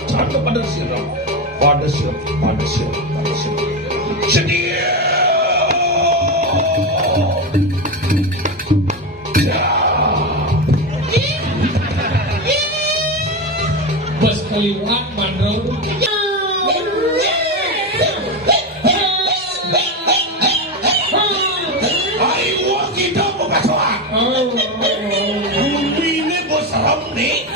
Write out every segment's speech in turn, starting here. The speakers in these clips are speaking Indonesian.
Kecelakaan pada sirap, pada sirap, pada sirap, pada sirap. Sedia. Bos keliwat bandrol. Ayo kita buka soal. Ini bos serem nih.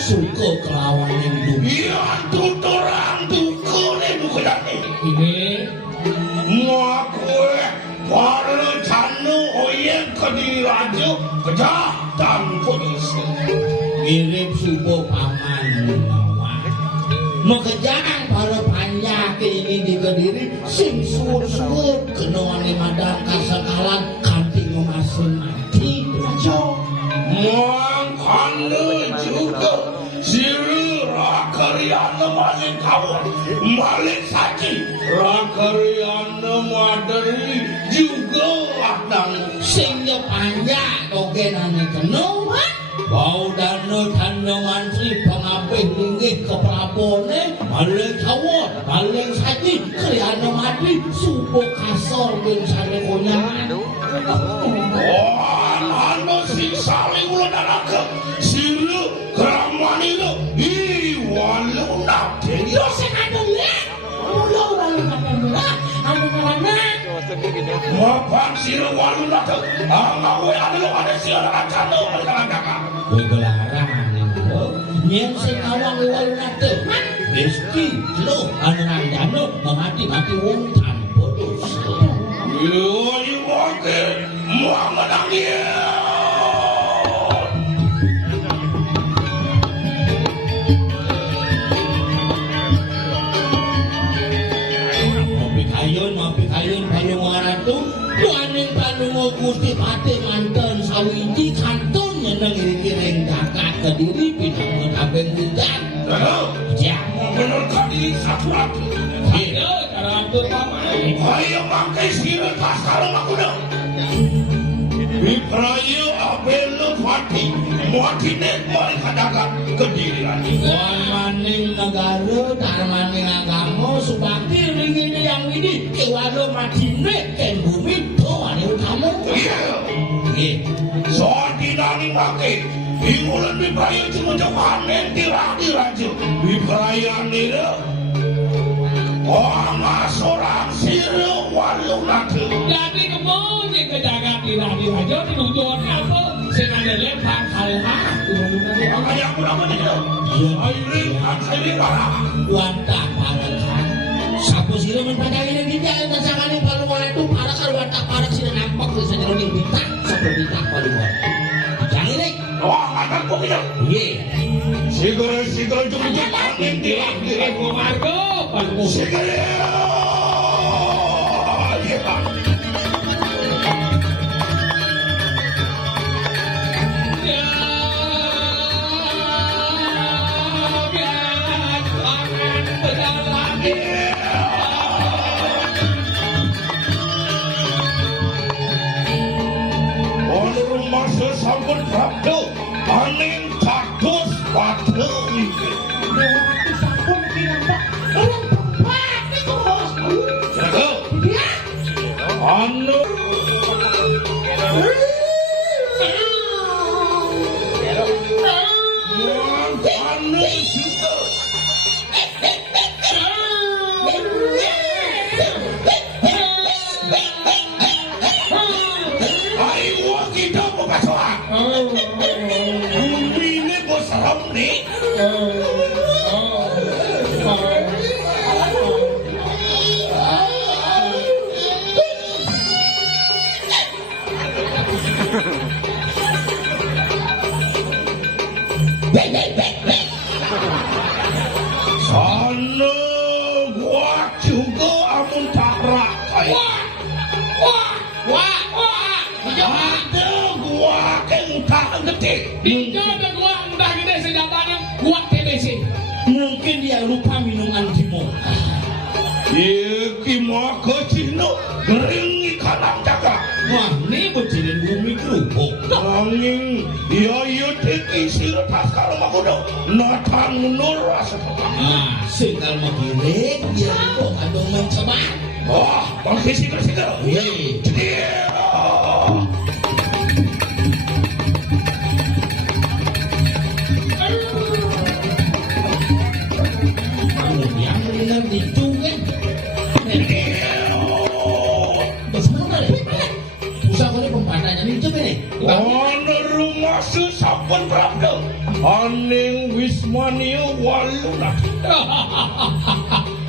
Suka kelawan yang dunia tuturang tuku nih bukan Wadani. Ini Makwe para janu oyeng Kediri Raja kejahatan polisi. Mirip subuh paman Gunawan. Mekejang para panjang ini di Kediri sing suwur-suwur kenawani madang kasakalan kanthi ngemasun mati raja. Mangkane juga siru rakariana maling kawon maling saji rakariana madari juga ladang Sing panjang dogenane kenawang. Bau dana tanda mantri pengapih linggih ke Prabone maling kawon maling saji kriana mati subuh kasor bin sare konyangan. anu sing saling ulanake siru kramani lo walu nate Yo sing anu ya. Mulo walu katanya. Anu karana Mapang siru walu nate ngawe ada siru kacano mereka kowe gelaran lho. Yen sing awang walu nate mesti lho anu nandano mati wong tanpa dosa. Yo wake menangis. Mapi kayun Palungo Ratu Tuaning Palungo Gusti Pati manten sawiji kantun nyeneng iring-iring kakak Kediri pinang kabeh hujan. Ya, Bener kali satu ratu. Ayo cara atur paman. Ayo pakai siru kasar aku dah. Biprayo abelu mati nek mari kadagat Kediri lagi. wan maning negara darmaning agama subakti ringine yang ini kewalo madine ken bumi tuane utama. Iya. Nggih. Soal dinani pakai. Imulan biprayo cuma jawanen tirani raja. Biprayo nira. Seorang siru walu nate. Jadi kemudian kejagaan di raja dinuntut apa? Sing ada lempar kalha. Makanya aku namanya itu. Airing parah. Wantah parakan sapu sila menpadangin di jalan tasangane Palungo Ratu para karo wantah parak sila nampak sa jeroning bintang sapu bintang Palungo. Jangan ini. Wah, akan kok kita. Iya. Sigel cukup panen di Aku Margo, Palungo. Sigel. Iya, Pak. Orang masa sampun prapto panen kados padu iki. Sampun kirambak. Orang tempat itu bos. Jaga. Dia. Anu anu juga. Ayo kita buka soal. Bumi ini bos serem nih. Sana gua juga amun tak rakai. Ada gua kentang gede. Dika ada gua entah gede senjatanya buat TBC. Mungkin dia lupa minum antimo. Iki mau ke Cino gering kalang jaga. Wah, ini bejilin bumi kerupuk. Nanging iya teki sira tas karo makono. Natang nur rasa. Nah, singkal magiring, dia itu kandung mencoba. Wah, pakai sigar-sigar. Wih, yang benar itu kan. Sebentar, usaha ini pembadannya ini coba nih. Ana rumah sampun prapto. Aning Wismania walu.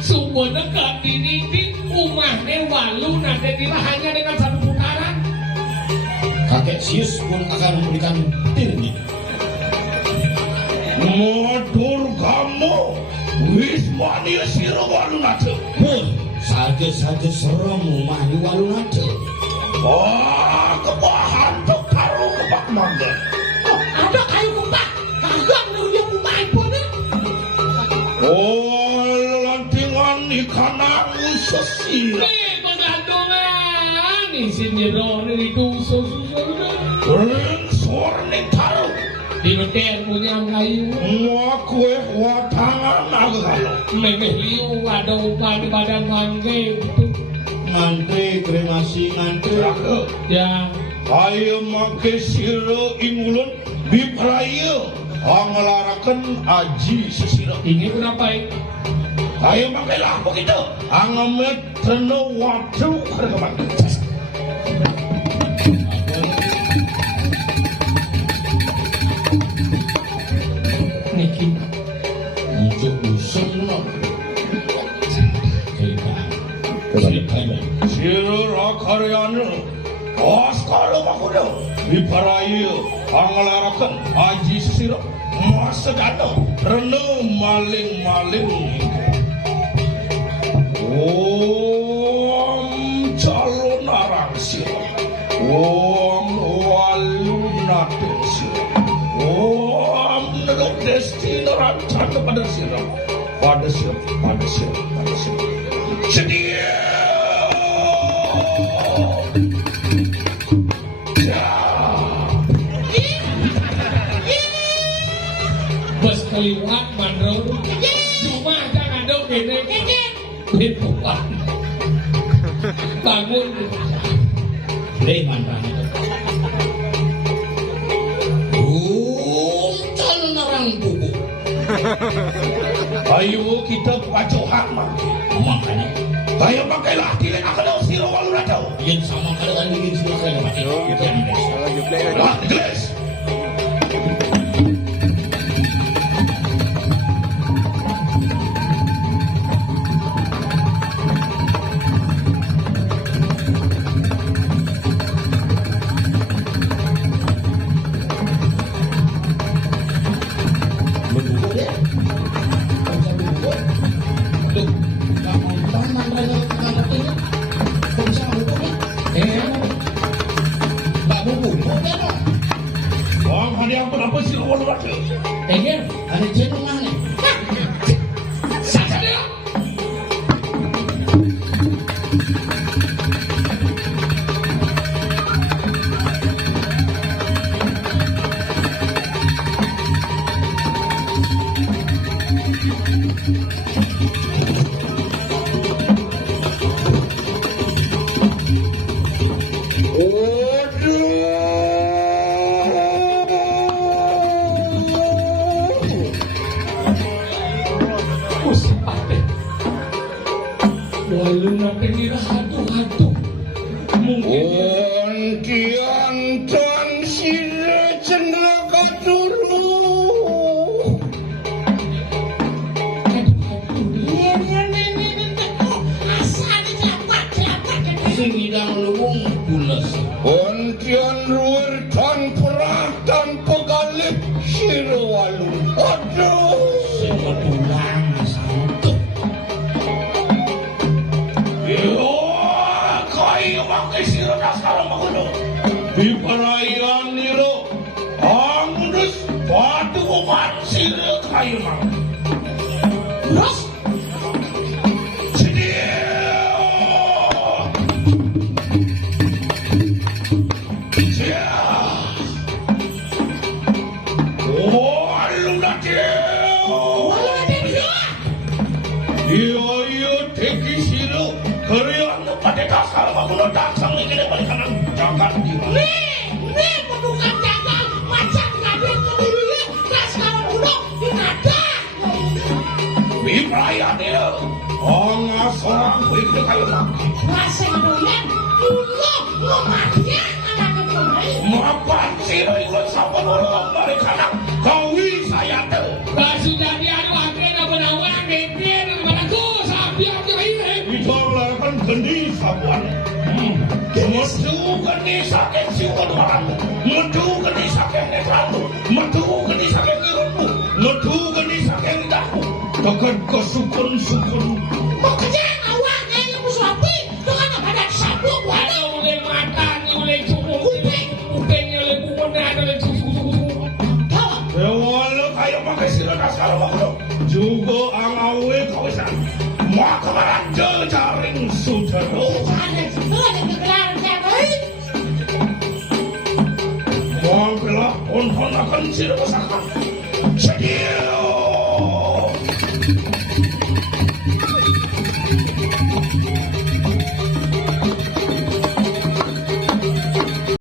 Semua dekat di walu nanti dira hanya dengan satu putaran. Kakek Sius pun akan memberikan petirnya. Motor kamu wis wani sira walunate. Pun saja serem mah walunate. Wah, kebahan tuh karo kebak mangga. Ada kayu kembang. Agak nurunya pemain pun. Oh, lantingan ikan usus sila. Pengandungan isinya roh dari susu-susu. Ring sorning karo. Di hotel punya kayu. Mua kue watangan agalo. Memeh liu ada upah di badan mangge. Ngantri kremasi ngantri. Ya. Ayo make sira ingulun bipraya anglaraken aji sesira. Ini kenapa ya? Ayo make lah begitu. Angamet teno watu keragaman. Niki. Untuk usung no. Sira rakaryana askara makuda bipraya anglaraken aji sesira. Masedana reno maling-maling. Om calon arang sira. Om walunate sira. Om neruk destino rancang kepada sira. Pada sira. Sedia. Bos keliwat mandro. Cuma jangan dong gini. Lipuan. Bangun. Deh mantan. Calon orang buku. Ayo kita pacu hak Makanya ayo pakailah dilek akan sira walunate. yang sama keadaan bikin sudah saya mati. Jangan guys. Lah geles. Berbuku deh. Bisa berbuku. Tuh, nggak nonton mantan ngangetinnya. Kok bisa berbuku deh? Nggak berbuku deh dong. Wong hadiah apa sira walunate? Ada channel mana? Saja dia. Walu nanti dira hatu-hatu. Mungkin Ontian tan sira cendelega turu. Sing idang luwung pulas. Ontian ruwer tanpa galip sira walun. Aduh. Sing pulang santuk. Yo, kayu makai sira dasar makono. Di perayaan niro, angus batu kuman sira kayu mang. Terus Sedia. Sedia. Oh, lunate. Iyo teki sira karyan pada dasar makono dasar iki nek balik kanan jangan diwa. nih bukan jagal macam ngambil keburu ras kalau dulu ada. Perayaan niro, angas orang kuih de kayu mang. Rasa doyan dulu lo matinya anak kembali. Mapan sira ikut sapa nolong balik kanan kawi saya tuh. sudah diadu akhirnya penawang gede daripada ku sapi aku ini. Itu kan gendi kapuan. Metu geni saking siwon waranmu, metu geni saking netramu, metu geni saking irunmu, metu geni saking lidahmu. Tekan kesukun-sukun. Mau kerja awak yang musuhapi dengan badan sabuk ada waduh. oleh mata ni oleh cukup kuping oleh kumonan oleh susu. Tahu? Wala kayo makasiladas kalau waktu. Juga ang awe kawasan. Maka meraja jaring sudaro. Ada kegelaran saya baik. Wang pelak on akan sila pasakan. Sedia